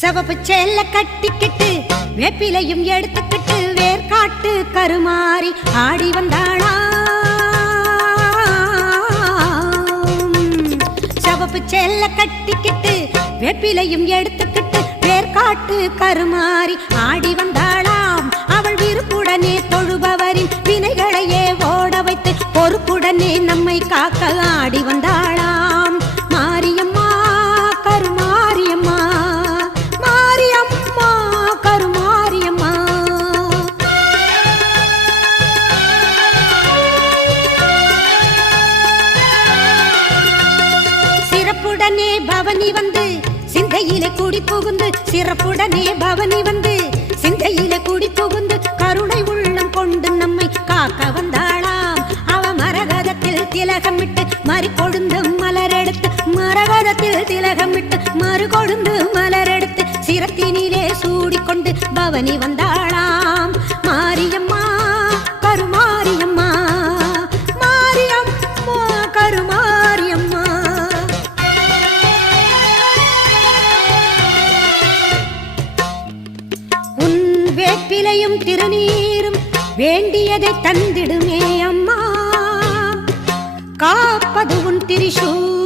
சிவப்பு சேல கட்டிக்கிட்டு வேப்பிலையும் எடுத்துக்கிட்டு வேர்காட்டு கருமாறி ஆடி வந்தாளா. சிவப்பு சேல கட்டிக்கிட்டு வேப்பிலையும் எடுத்துக்கிட்டு வேர்காட்டு கருமாறி ஆடி வந்தாளாம். அவள் விருப்புடனே தொழுபவரின் வினைகளையே ஓட வைத்து பொறுப்புடனே நம்மை காக்க ஆடி வந்தாளாம். மாரியம்மா கருமாரியம்மா, மாரியம்மா கருமாரியம்மா. சிறப்புடனே பவனி வந்து சிந்தையிலே குடி புகுந்து, சிறப்புடனே பவனி வந்து சிந்தையிலே குடி புகுந்து கருணை உள்ளம் கொண்டு நம்மை காக்க வந்தாளாம். அவ மரகதத்தில் திலகமிட்டு மறு கொழுந்து மலரெடுத்து, மரகதத்தில் திலகமிட்டு மறு கொழுந்து மலரெடுத்து சிரத்தினிலே சூடிக்கொண்டு பவனி வந்தாளாம். மாரியம்மா கருமாரியம்மா, மாரியம்மா கருமாரியம்மா. உன் வேப்பிலையும் திருநீரும் வேண்டியதை தந்திடுமே அம்மா, காப்பது உன் திரிசூலம்